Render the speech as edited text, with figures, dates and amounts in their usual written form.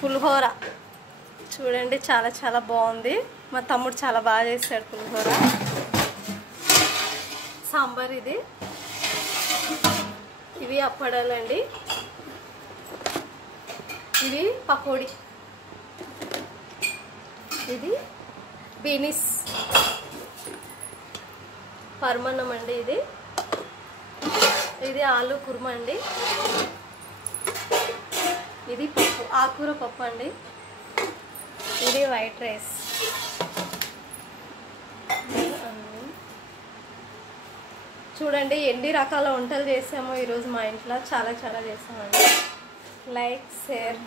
పులిహోర చూడండి, చాలా చాలా బాగుంది. మా తమ్ముడు చాలా బాగా చేస్తాడు పులిహోర. సాంబార్ ఇది. ఇవి అప్పడాలండి. ఇవి పకోడీ. ఇది బీనిస్ పరమన్నం అండి. ఇది ఆలు కుర్మా అండి. ఇది పప్పు, ఆకుకూర పప్పు అండి. ఇది వైట్ రైస్. చూడండి ఎన్ని రకాల వంటలు చేసామో ఈరోజు మా ఇంట్లో. చాలా చాలా చేసామండి. Like, share.